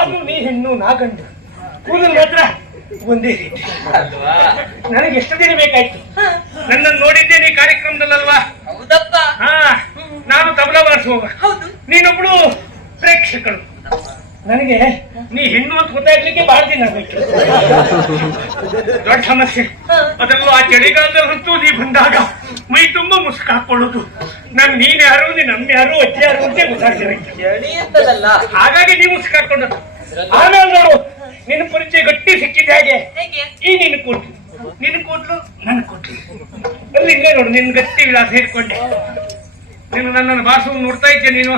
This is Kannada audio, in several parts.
ಅದು ನೀ ಹೆಣ್ಣು ನಾ ಗಂಡು. ಕೂದಲು ಮಾತ್ರ ಒಂದೇ ರೀತಿ. ಅಲ್ವಾ? ನನಗೆ ಎಷ್ಟು ದಿನ ಬೇಕಾಯ್ತು? ನನ್ನನ್ನು ನೋಡಿದ್ದೆ ನೀ ಕಾರ್ಯಕ್ರಮದಲ್ಲಲ್ವಾ? ಹೌದಪ್ಪ. ಹಾ ನಾನು ತಬಲ ಬಾರಿಸುವಾಗ ಹೌದು. ನೀನೊಬ್ಳು ಪ್ರೇಕ್ಷಕರು ನನಗೆ ನೀ ಹೆಣ್ಣು ಅಂತ ಗೊತ್ತಾಗ್ಲಿಕ್ಕೆ ಬಹಳ ದಿನ ಬೇಕು ದೊಡ್ಡ ಸಮಸ್ಯೆ. ಅದರಲ್ಲೂ ಆ ಚಳಿಗಾಲದಲ್ಲಂತೂ ನೀ ಬಂದಾಗ ಮೈ ತುಂಬಾ ಮುಸ್ಕ ಹಾಕೊಳ್ಳೋದು. ನನ್ ನೀನ್ ಯಾರು ನಮ್ ಯಾರು ಅಜ್ಜಿ ಯಾರು ಅಂತ ಗೊತ್ತಾಗ್ತೀರಿ ಹಾಗಾಗಿ ನೀವು ಮುಸ್ಕ ಹಾಕೊಂಡದ್ದು ಆಮೇಲೆ ನೋಡು ನಿನ್ನ ಪರಿಚಯ ಗಟ್ಟಿ ಸಿಕ್ಕಿದ ಹಾಗೆ. ಈ ನಿನ್ನ ಕೊಟ್ಲು. ನಿನ್ನ ಕೊಟ್ಲು ನನ್ನ ಕೊಟ್ಲು. ಅಲ್ಲಿ ಹಿಂಗೆ ನೋಡು ನಿನ್ ಗಟ್ಟಿ ವಿಳಾಸ ಹಿಡ್ಕೊಂಡೆ. ನೀನು ನನ್ನನ್ನು ಬಾರಿಸುವ ನೋಡ್ತಾ ಇದ್ದೆ ನೀನು?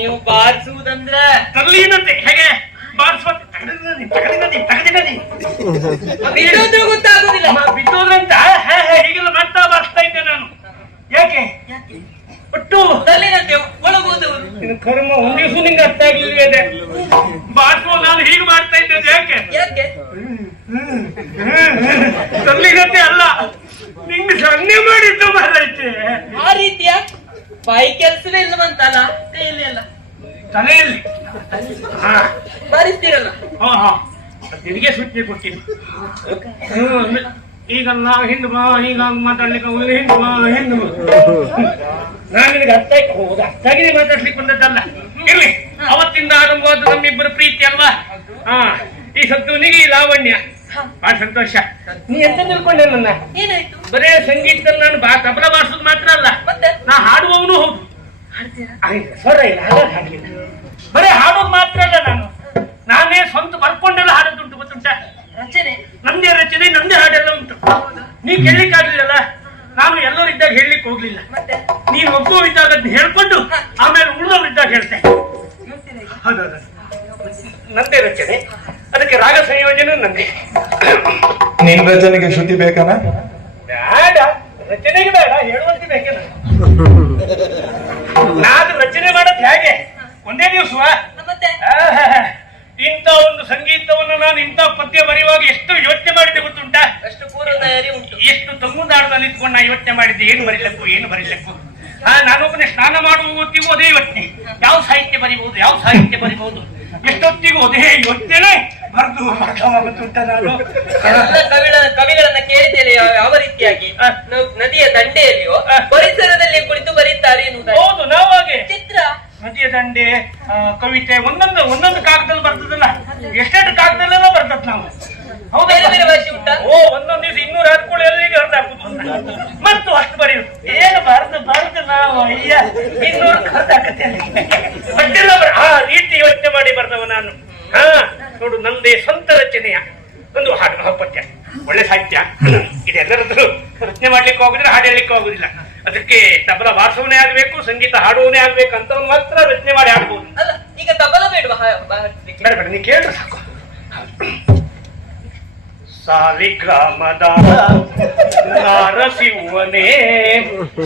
ನೀವು ಬಾರಿಸುವುದಂದ್ರೆ? ತರ್ಲೀನಂತೆ ಹೇಗೆ? ಬಾರಿಸುವ ತಗಡಿನದಿ ತಗಡಿನದಿ ತಗಡಿನದಿ ಬಿದ್ದೋದ್ರೆ ಗೊತ್ತಾಗೋದಿಲ್ಲ. ಬಿದ್ದೋದ್ರಂತ ಹೇ ಹೇ ಹೀಗೆಲ್ಲ ಮಾಡ್ತಾ ಬಾರಿಸ್ತಾ ಇದ್ದೆ ನಾನು ಯಾಕೆ ಒಟ್ಟು ತಲೆನಂತೆ ಒಳಗುವುದವರು ನಿನ್ನ ಕರ್ಮ ಒಂದ್ ದಿವಸ ನಿಂಗೆ ಅರ್ಥ ಆಗ್ಲಿಲ್ಲ ಇದೆ ಬಾರಿಸುವ ನಾನು ಹೀಗೆ ಮಾಡ್ತಾ ಇದ್ದದ್ದು ಯಾಕೆ? ತರ್ಲಿನಂತೆ ಅಲ್ಲ. ನಿಂಗೆ ಸನ್ನೆ ಮಾಡಿದ್ದು ಬರೈತೆ ಆ ರೀತಿಯ? ಬಾಯಿ ಕೆಲ್ಸನೇ ಇಲ್ಲವಂತಲ್ಲ? ಕೈಯಲ್ಲಿ ಅಲ್ಲ ತಲೆಯಲ್ಲಿ. ಹಾ. ಬಾರಿಸ್ತೀರಲ್ಲ? ಹಾ ಹಾ. ನಿನಗೆ ಸುತ್ತಿ ಕೊಟ್ಟಿನಿ ಈಗ ನಾವು ಹಿಂದೆ ಬಾ ಈಗ ಹಂಗ್ ಮಾತಾಡ್ಲಿಕ್ಕೆ ಹೋಗಿ ಹಿಂದೆ ಬಾ ಹಿಂದೆ ಬಾ. ನಾನು ನಿನಗೆ ಅರ್ಥ ಹೋಗ ಹೌದು ಅರ್ಥ ಆಗಿದೆ ಮಾತಾಡ್ಲಿಕ್ಕೆ ಬಂದದ್ದಲ್ಲ. ಇರ್ಲಿ. ಅವತ್ತಿಂದ ಆರಂಭವಾದ ನಮ್ಮಿಬ್ಬರು ಪ್ರೀತಿ ಅಲ್ವಾ? ಹಾ ಈ ಸದ್ದುನಿಗೆ ಈ ಲಾವಣ್ಯ. ಬಹಳ ಸಂತೋಷ. ನೀ ಎಂತ ತಿಳ್ಕೊಂಡೆ ನನ್ನ? ಬರೇ ಸಂಗೀತದಲ್ಲಿ ನಾನು ಬಾ ತಬಲ ಬಾರಿಸೋದು ಮಾತ್ರ ಅಲ್ಲ. ಮತ್ತೆ? ನಾ ಹಾಡುವವನು ಹೌದು. ಸ್ವರ ಇಲ್ಲ ಹಾಗಾಗಿ ಹಾಡಲಿಲ್ಲ ಬರೇ ಹಾಡೋದು ಮಾತ್ರ ಅಲ್ಲ ನಾನು. ನಾನೇ ಸ್ವಂತ ಬರ್ಕೊಂಡೆಲ್ಲ ಹಾಡೋದುಂಟು ಗೊತ್ತುಂಟ? ರಚನೆ. ನಂದೇ ರಚನೆ ನಂದೇ ಹಾಡೆಲ್ಲ ಉಂಟು. ನೀ ಕೇಳಲಿಕ್ಕಾಗ್ಲಿಲ್ಲ ನಾನು ಎಲ್ಲರೂ ಇದ್ದಾಗ ಹೇಳಲಿಕ್ಕೆ ಹೋಗ್ಲಿಲ್ಲ. ಮತ್ತೆ? ನೀ ಒಬ್ಬ ಇದ್ದಾಗ ಹೇಳ್ಕೊಂಡು ಆಮೇಲೆ ಉಳಿದವ್ರು ಇದ್ದಾಗ ಹೇಳ್ತೆ. ನಂದೇ ರಚನೆ. ಅದಕ್ಕೆ ರಾಗ ಸಂಯೋಜನೆ ನಂದೇ. ನಿನ್ ರಚನೆಗೆ ಶ್ರುತಿ ಬೇಕಾನ? ಬೇಡ ರಚನೆಗೆ ಬೇಡ ಹೇಳುವಂತೆ ಬೇಕಲ್ಲ. ನಾನು ರಚನೆ ಮಾಡೋದು ಹೇಗೆ? ಒಂದೇ ದಿವಸ ಮತ್ತೆ ಇಂಥ ಒಂದು ಸಂಗೀತವನ್ನು ನಾನು ಇಂಥ ಪದ್ಯ ಬರೆಯುವಾಗ ಎಷ್ಟು ಯೋಚನೆ ಮಾಡಿದ್ದೆ ಗೊತ್ತುಂಟಾ? ಎಷ್ಟು ಪೂರ್ವ ತಯಾರಿ ಉಂಟು. ಎಷ್ಟು ತಂಗುದಾಡದಲ್ಲಿ ನಿಂತ್ಕೊಂಡು ನಾ ಯೋಚನೆ ಮಾಡಿದ್ದೆ ಏನು ಬರೀಲಕ್ಕು ಏನು ಬರೀಲಕ್ಕು ನಾನೊಬ್ಬನೇ ಸ್ನಾನ ಮಾಡುವ ಹೊತ್ತಿಗೂ ಅದೇ ಯೋಚನೆ. ಯಾವ ಸಾಹಿತ್ಯ ಬರಿಬಹುದು ಯಾವ ಸಾಹಿತ್ಯ ಬರಿಬಹುದು? ಎಷ್ಟೊತ್ತಿಗೂ ಅದೇ ಯೋಚನೆ. ಬರೆದು ಗೊತ್ತುಂಟ ನಾನು. ಕವಿಗಳ ಕವಿಗಳನ್ನ ಕೇಳಿದ್ದೇನೆ ಯಾವ- ರೀತಿಯಾಗಿ? ನದಿಯ ದಂಡೆಯಲ್ಲಿಯೋ. ಪರಿಸರದಲ್ಲಿ ಕುಳಿತು ಬರೀತಾರೆ ಹೌದು ನಾವು ಹಾಗೆ. ಚಿತ್ರ. ನದಿಯ ದಂಡೆ ಕವಿತೆ ಒಂದೊಂದು ಒಂದೊಂದು ಕಾಗದಲ್ಲಿ ಬರ್ತದಲ್ಲ? ಎಷ್ಟೆಷ್ಟು ಕಾಗದಲ್ಲೆಲ್ಲ ಬರ್ತದ ನಾವು? ಹೌದಾ ಬೇರೆ ಬೇರೆ ಭಾಷೆ ಉಂಟಾ? ಓ ಒಂದೊಂದು ದಿವಸ ಇನ್ನೂರು ಹಾಡ್ಕೊಳ್ಳಿ ಎಲ್ಲಿಗೆ ಹೊರದು ಹಾಕುದು ಮತ್ತು ಅಷ್ಟು ಬರೆಯುದು ಏನು ಬರೆದು ಬರೆದು ನಾವು ಅಯ್ಯ ಇನ್ನೂರು ಹೊರದು ಹಾಕತ್ತೇನೆ ಅಷ್ಟೆಲ್ಲ ಬರ- ಆ ರೀತಿ ಯೋಚನೆ ಮಾಡಿ ಬರ್ದವ ನಾನು ಹಾ ನೋಡು ನಂದೇ ಸ್ವಂತ ರಚನೆಯ ಒಂದು ಹಾಡು ಆ ಪದ್ಯ ಒಳ್ಳೆ ಸಾಹಿತ್ಯ ಇದೆಲ್ಲರದ್ದು ರಚನೆ ಮಾಡ್ಲಿಕ್ಕೆ ಹೋಗುದಿಲ್ಲ ಅದಕ್ಕೆ ತಬಲ ವಾಸವನೇ ಆಗಬೇಕು ಸಂಗೀತ ಹಾಡುವನೇ ಆಗಬೇಕು ಅಂತ ಮಾತ್ರ ರಚನೆ ಮಾಡಿ ಹಾಡ್ಬೋದು. ಅಲ್ಲ ಈಗ ತಬಲ ಬೇಡುವ? ಬೇಡ ಬೇಡ ನೀ ಕೇಳ್ರೆ ಸಾಕು. ಸಾಲಿಗ್ರಾಮದ ನಾರಸಿಂಹನೇ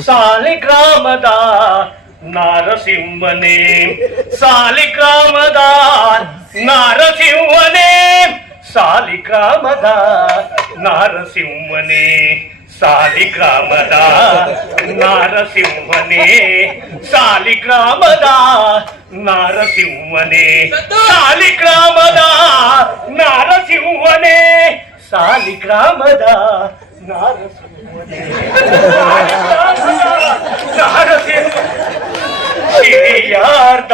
ಸಾಲಿಗ್ರಾಮದ ನಾರಸಿಂಹನೇ ಸಾಲಿಗ್ರಾಮದ ನಾರಸಿಂಹನೇ ಸಾಲಿಗ್ರಾಮದ ನಾರಸಿಂಹನೇ. ಸಾಲಿಗ್ರಾಮದ ನಾರಸಿಂಹನೇ ಸಾಲಿಗ್ರಾಮದ ನಾರಸಿಂಹನೇ ಸಾಲಿಗ್ರಾಮದ ನಾರಸಿಂಹನೇ ಸಾಲಿಗ್ರಾಮದ ನಾರಸಿಂಹನೇ ನಾರಸಿಂಹ ಹಿರಿಯಾರ್ದ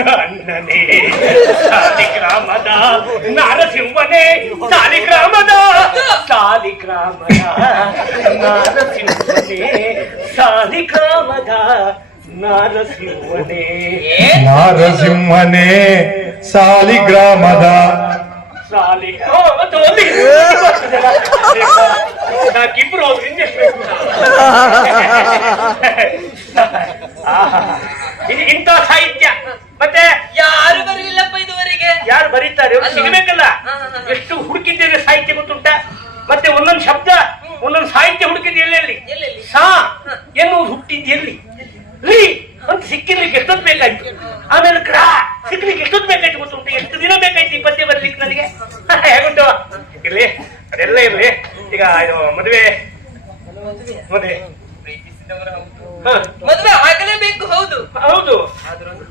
ನನ್ನನೇ ಸಾಲಿಗ್ರಾಮದ ನಾರಸಿಂಹನೇ ಸಾಲಿಗ್ರಾಮದ ಸಾಲಿಗ್ರಾಮದ ನಾರಸಿಂಹನೇ ಸಾಲಿಗ್ರಾಮದ ನಾರಸಿಂಹನೇ. ಏನ್ ನಾರಸಿಂಹನೇ ಸಾಲಿಗ್ರಾಮದ. ಸಾಲಿ ಓ, ಮತ್ತು ಅಲ್ಲಿ ನಾಕಿಬ್ರು ಅವ್ರು ಹಿಂದಿಸ್ಬೇಕು ಆಹಾ. ಇದು ಇಂಥ ಸಾಹಿತ್ಯ. ಮತ್ತೆ ಯಾರು ಬರಲಿಲ್ಲಪ್ಪ ಇದುವರೆಗೆ ಯಾರು ಬರೀತಾರೆ? ಅವ್ರು? ಸಿಗಬೇಕಲ್ಲ. ಎಷ್ಟು ಹುಡುಕಿದ್ದೇನೆ ಸಾಹಿತ್ಯ ಗೊತ್ತುಂಟ? ಮತ್ತೆ ಒಂದೊಂದು ಶಬ್ದ ಒಂದೊಂದು ಸಾಹಿತ್ಯ ಹುಡುಕಿದ್ದು ಎಲ್ಲೆಲ್ಲಿ? ಸಾ ಎನ್ನುವುದು ಹುಟ್ಟಿದ್ದು ಎಲ್ಲಿ? ರೀ ಅಂತ ಸಿಕ್ಕಿರ್ಲಿಕ್ಕೆ ಎಷ್ಟೊತ್ತು ಬೇಕಾಯ್ತು? ಆಮೇಲೆ ಕ್ರಾ ಸಿಕ್ಕಲಿಕ್ಕೆ ಎಷ್ಟೊತ್ತು ಬೇಕಾಯ್ತು ಗೊತ್ತುಂಟು? ಎಷ್ಟು ದಿನ ಬೇಕಾಯ್ತು ಈ ಪದ್ಯ ಬರ್ಲಿಕ್ಕೆ ನನಗೆ? ಹೇಗುಂಟು? ಇರ್ಲಿ ಅದೆಲ್ಲ ಇರ್ಲಿ. ಈಗ ಇದು ಮದುವೆ. ಮದುವೆ. ಮದುವೆ ಆಗಲೇಬೇಕು ಹೌದು. ಹೌದು. ಆದ್ರೂ ಒಂದು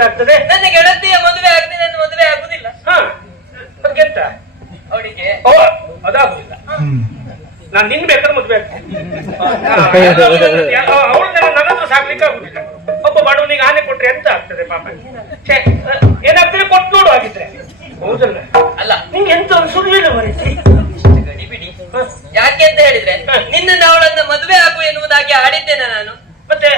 ಆಗ್ತದೆ ನನ್ನ ಗೆಳತಿಯ ಮದುವೆ ಆಗದೆ ನನ್ನ ಮದುವೆ ಆಗುದಿಲ್ಲ. ಹಾ. ಅದಕ್ಕೆಂತ ಅವಳಿಗೆ. ಓ ಅದಾಗುದಿಲ್ಲ. ನಾನು ನಿನ್ ಬೇಕಾದ್ರೆ ಮದ್ವೆ ಅವಳು ನನ್ನ ಹತ್ರ ಸಾಕ್ಲಿಕ್ಕೆ ಆಗುದಿಲ್ಲ. ಒಬ್ಬ ಬಡವನಿಗೆ ಆನೆ ಕೊಟ್ರೆ ಎಂತ ಆಗ್ತದೆ ಪಾಪ? ಛೇ ಏನಾಗ್ತದೆ ಕೊಟ್ಟು ನೋಡು ಆಗಿದ್ರೆ ಹೌದಲ್ಲ? ಅಲ್ಲ. ನಿಂಗೆ ಎಂತ ಮರೀತಿ ಗಡಿ ಬಿಡಿ ಯಾಕೆ ಅಂತ ಹೇಳಿದ್ರೆ ನಿನ್ನ ಅವಳನ್ನ ಮದುವೆ ಆಗು ಎನ್ನುವುದಾಗಿ ಆಡಿದ್ದೇನೆ ನಾನು. ಮತ್ತೆ?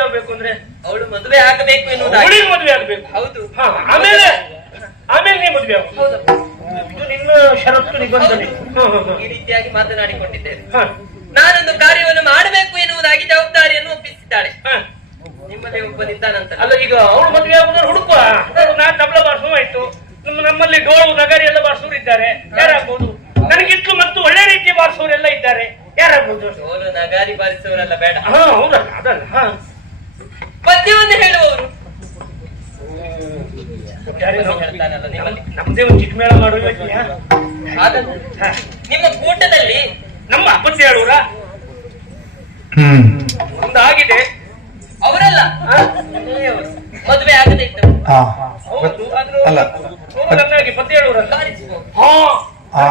ಆಗ್ಬೇಕು ಅಂದ್ರೆ ಅವಳು ಮದುವೆ ಆಗಬೇಕು ಎನ್ನುವುದಾಗಿ ಅವಳಿಗೆ ಮದುವೆ ಆಗ್ಬೇಕು. ಹೌದು. ಹಾ ಆಮೇಲೆ ಆಮೇಲೆ ನೀ ಮದುವೆ ಆಗ್ಬೇಕು. ಇದು ನಿನ್ನ ಷರತ್ತು ನಿಬಂಧನೆ. ಹಾ, ಹಾ, ಹಾ. ಈ ರೀತಿಯಾಗಿ ಮಾತನಾಡಿಕೊಂಡಿದ್ದೇನೆ ಹಾ, ನಾನೊಂದು ಕಾರ್ಯವನ್ನು ಮಾಡಬೇಕು ಎನ್ನುವುದಾಗಿ ಜವಾಬ್ದಾರಿಯನ್ನು ಒಪ್ಪಿಸಿದ್ದಾಳೆ. ಹಾ. ನಿಮ್ಮಲ್ಲಿ ನಿಂತಾನಂತ ಅಲ್ಲ ಈಗ ಅವಳು ಮದುವೆ ಆಗುವುದನ್ನು ಹುಡುಕುವ. ನಾನ್ ತಬಲ ಬಾರಿಸುವ ಆಯ್ತು. ನಿಮ್ಮ ನಮ್ಮಲ್ಲಿ ಡೋಳು ನಗರಿ ಎಲ್ಲ ಬಾರಿಸೋರು ಇದ್ದಾರೆ. ಯಾರಾಗ್ಬೋದು? ನನಗಿಂತಲೂ ಮತ್ತು ಒಳ್ಳೆ ರೀತಿಯ ಬಾರಿಸೋರೆಲ್ಲ ಇದ್ದಾರೆ. ಯಾರಾಗ್ಬೋದು? ಸೋಲು ನಗಾರಿ ಬಾರಿಸುವವರೆಲ್ಲ ಬೇಡ. ಹಾ ಹೌದಲ್ಲ ಅದಲ್ಲ ಹಾ. ಪದ್ಯವನ್ನು ಹೇಳುವವರು. ನಮ್ದೇ ಒಂದು ಚಿಕ್ಕ ಮೇಳ ಮಾಡುವ ಯೋಚನೆಯಾ? ನಿಮ್ಮ ಕೂಟದಲ್ಲಿ ನಮ್ಮ ಅಪ್ಪತ್ತಿ ಹೇಳುವರ? ಹ್ಮ್. ಒಂದಾಗಿದೆ ಅವರಲ್ಲ? ಮದುವೆ ಆಗದೆ ಇತ್ತು ಅಲ್ಲ. ಪತಿ ಹೇಳುವರಲ್ಲ? ಹಾ. ಹಾ.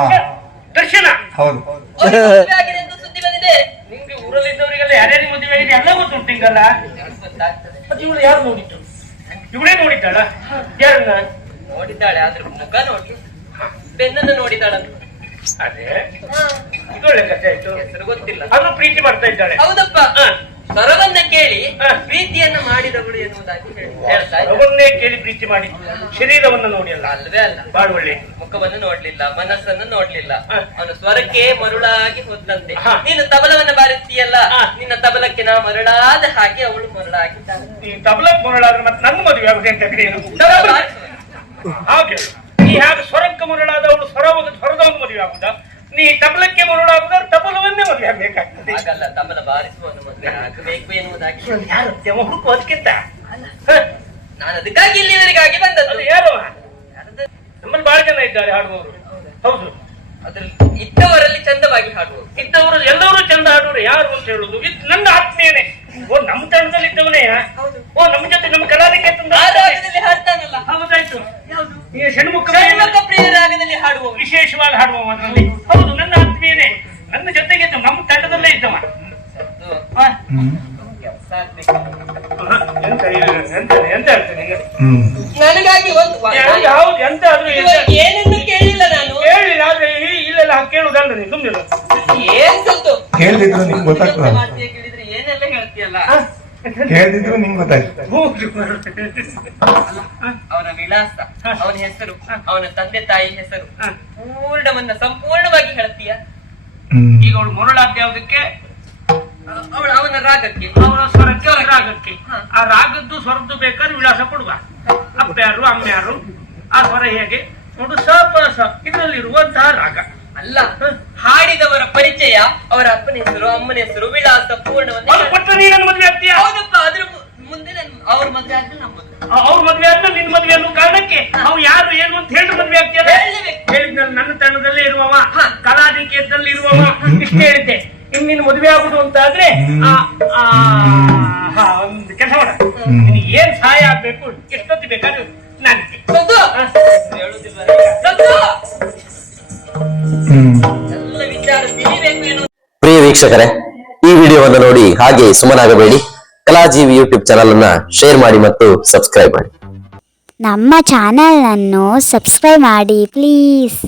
ದರ್ಶನ. ಹೌದು ಅವರಿಗೆ ಮದುವೆ ಆಗಿದೆ ಎಂದು ಸುದ್ದಿ ಬಂದಿದೆ ನಿಮ್ಗೆ ಊರಲ್ಲಿದ್ದವರಿಗೆಲ್ಲ ಯಾರ್ಯಾರಿಗೆ ಮದುವೆ ಆಗಿದೆ ಎಲ್ಲ ಗೊತ್ತುಂಟು ಹಿಂಗಲ್ಲ ಗೊತ್ತಾಗ್ತದೆ. ಮತ್ತೆ ಇವಳು ಯಾರು ನೋಡಿದ್ರು ಇವಳೇ ನೋಡಿದ್ದಾಳ? ಯಾರನ್ನ? ನೋಡಿದ್ದಾಳೆ ಆದ್ರೆ ಮುಖ ನೋಡಿ. ಬೆನ್ನನ್ನು ನೋಡಿದ್ದಾಳಂತ ಅದೇ ಇದೊಳ್ಳೆ ಕಥೆ ಆಯ್ತು. ಹೆಸರು ಗೊತ್ತಿಲ್ಲ. ಅದು ಪ್ರೀತಿ ಮಾಡ್ತಾ ಇದ್ದಾಳೆ. ಹೌದಪ್ಪ. ಸ್ವರವನ್ನ ಕೇಳಿ. ಪ್ರೀತಿಯನ್ನ ಮಾಡಿದವಳು ಎನ್ನುವುದಾಗಿ ಹೇಳಿ ಹೇಳ್ತಾ. ಕೇಳಿ ಪ್ರೀತಿ ಮಾಡಿ ಶರೀರವನ್ನು ನೋಡಿಲ್ಲ ಅಲ್ವೇ ಅಲ್ಲ ಬಾಳ್ ಒಳ್ಳೆ ಮುಖವನ್ನು ನೋಡ್ಲಿಲ್ಲ ಮನಸ್ಸನ್ನು ನೋಡ್ಲಿಲ್ಲ. ಅವನು ಸ್ವರಕ್ಕೆ ಮರುಳಾಗಿ ಹೋದಂತೆ ಹ. ನೀನು ತಬಲವನ್ನ ಬಾರಿಸ್ತೀಯಲ್ಲ. ನಿನ್ನ ತಬಲಕ್ಕೆ ನಾ ಮರುಳಾದ ಹಾಗೆ ಅವಳು ಮರುಳಾಗಿದ್ದಾಳೆ ಈ ತಬಲಕ್ಕೆ ಮರುಳಾದ್ರೆ ಮತ್ತೆ ನನ್ನ ಮದುವೆ ಆಗುತ್ತೆ ಅಂತ. ಹಾಗೆ ಹಾಗೆ ಸ್ವರಕ್ಕೆ ಮೊರಳಾದವಳು ಸ್ವರವಾಗ ಒಂದು ಮದುವೆ ಆಗುದಾ ನೀ ತಬಲಕ್ಕೆ ಮೊರಳಾಗುದಾದ್ರೆ ತಬಲವನ್ನೇ ಮದುವೆ ಆಗ್ಬೇಕಾಗ್ತದೆ. ಹಾಗಲ್ಲ ತಬಲ ಬಾರಿಸುವನು ಮದುವೆ ಆಗಬೇಕು ಎನ್ನುವುದಾಗಿ. ಯಾರು? ನಾನು ಅದಕ್ಕಾಗಿ ಇಲ್ಲಿವರೆಗಾಗಿ ಬಂದದ್ದು. ಯಾರು? ನಮ್ಮಲ್ಲಿ ಬಹಳ ಜನ ಇದ್ದಾರೆ ಹಾಡುವವರು. ಹೌದು. ಅದ್ರಲ್ಲಿ ಇದ್ದವರಲ್ಲಿ ಚಂದವಾಗಿ ಹಾಡುವರು ಇದ್ದವರು ಎಲ್ಲರೂ ಚಂದ ಹಾಡುವರು ಯಾರು ಅಂತ ಹೇಳುದು ಇದು ನನ್ನ ಆತ್ಮೀಯನೇ. ಓ ನಮ್ಮ ತಂಡದಲ್ಲಿ ಇದ್ದವನೇ ಓ ನಮ್ಮ ಜೊತೆ ನಮ್ಮ ಕಲಾವಿಕೆ ಹಾಡ್ತಾನಲ್ಲ. ಹೌದಾಯ್ತು. ಈ ಷಣ್ಮುಖ ಪ್ರಿಯ ರಾಗದಲ್ಲಿ ಹಾಡುವ ವಿಶೇಷವಾಗಿ ಹಾಡುವ ಅದರಲ್ಲಿ ನನಗಾಗಿ ಒಂದು ಯಾವ್ದು- ಎಂತ ಆದ್ರೂ ಕೇಳಿಲ್ಲ ನಾನು. ಹೇಳಿಲ್ಲ ಆದ್ರೆ ಈ- ಇಲ್ಲೆಲ್ಲ ಕೇಳುದಲ್ಲ ನೀನು ಸುಮ್ಮನೆ ಏನ್ ಸುತ್ತು ಕೇಳ್ದಿದ್ರು ನಿಂಗೆ ಗೊತ್ತಾಗ್ತದ? ಕೇಳಿದ್ರೆ ಏನೆಲ್ಲ ಹೇಳ್ತೀಯಲ್ಲ? ಕೇಳ್ದಿದ್ರು ನಿಂಗೆ ಗೊತ್ತಾಯ್ತು ಅವನ ವಿಳಾಸ ಅವನ ಹೆಸರು ಅವನ ತಂದೆ ತಾಯಿ ಹೆಸರು ಪೂರ್ಣವನ್ನ ಸಂಪೂರ್ಣವಾಗಿ ಹೇಳ್ತೀಯ? ಈಗ ಅವಳು ಮೊರಳಾದ್ಯ ಯಾವುದಕ್ಕೆ ಅವಳ ಅವನ ರಾಗಕ್ಕೆ. ಅವರ ಸ್ವರಕ್ಕೆ ರಾಗಕ್ಕೆ. ಆ ರಾಗದ್ದು ಸ್ವರದ್ದು ಬೇಕಾದ್ರೆ ವಿಳಾಸ ಕೊಡುವ. ಅಪ್ಪ್ಯಾರು ಅಮ್ಮ್ಯಾರು ಅಮ್ಮ ಯಾರು ಆ ಸ್ವರ ಹೇಗೆ? ನೋಡು ಸಪ ಸ. ಇದರಲ್ಲಿರುವಂತಹ ರಾಗ. ಅಲ್ಲ ಹಾಡಿದವರ ಪರಿಚಯ ಅವರ ಅಪ್ಪನ ಹೆಸರು ಅಮ್ಮನ ಹೆಸರು ವಿಳಾಸ ಪೂರ್ಣವನ್ನ ಮದುವೆ ಆಗ್ತೀಯಾ? ಹೌದಪ್ಪ ಅದ್ರ ಮುಂದೆ ನನ್ ಅವ್ರ ಮದ್ವೆ ಆದ್ಮೇಲೆ ನಮ್ಮದು ಅವ್ರ ಮದುವೆ ಆದ್ಮೇಲೆ ನಿನ್ ಮದ್ವೆ ಅನ್ನೋ ಕಾರಣಕ್ಕೆ ಅವ್ ಯಾರು ಏನು ಅಂತ ಹೇಳಿ ಮದ್ವೆ ಆಗ್ತೀಯ ಹೇಳಿದ್ ಹೇಳಿದ್ನಲ್ಲ ನನ್ನ ತಂಡದಲ್ಲೇ ಇರುವವ. ಕಲಾ ಕಲಾನಿಕೇತದಲ್ಲಿ ಇರುವವ. ಇಷ್ಟೇ ಹೇಳಿದ್ದೆ. ಇನ್ ನೀನು ಮದುವೆ ಆಗುದು ಅಂತ ಆದ್ರೆ ಆ, ಆ, ಹಾ, ಒಂದು ಕೆಲಸ ಮಾಡ. ನಿನಗೆ ಏನ್ ಸಹಾಯ ಆಗ್ಬೇಕು ಎಷ್ಟೊತ್ತು ಬೇಕಾದ್ರೆ ನಾನು ಪ್ರಿಯ ವೀಕ್ಷಕರೇ ಈ ವಿಡಿಯೋವನ್ನು ನೋಡಿ ಹಾಗೆ ಸುಮ್ಮನಾಗಬೇಡಿ. ಕಲಾಜೀವಿ ಯೂಟ್ಯೂಬ್ ಚಾನಲ್ ಅನ್ನ ಶೇರ್ ಮಾಡಿ ಮತ್ತು ಸಬ್ಸ್ಕ್ರೈಬ್ ಮಾಡಿ. ನಮ್ಮ ಚಾನಲನ್ನು ಸಬ್ಸ್ಕ್ರೈಬ್ ಮಾಡಿ ಪ್ಲೀಸ್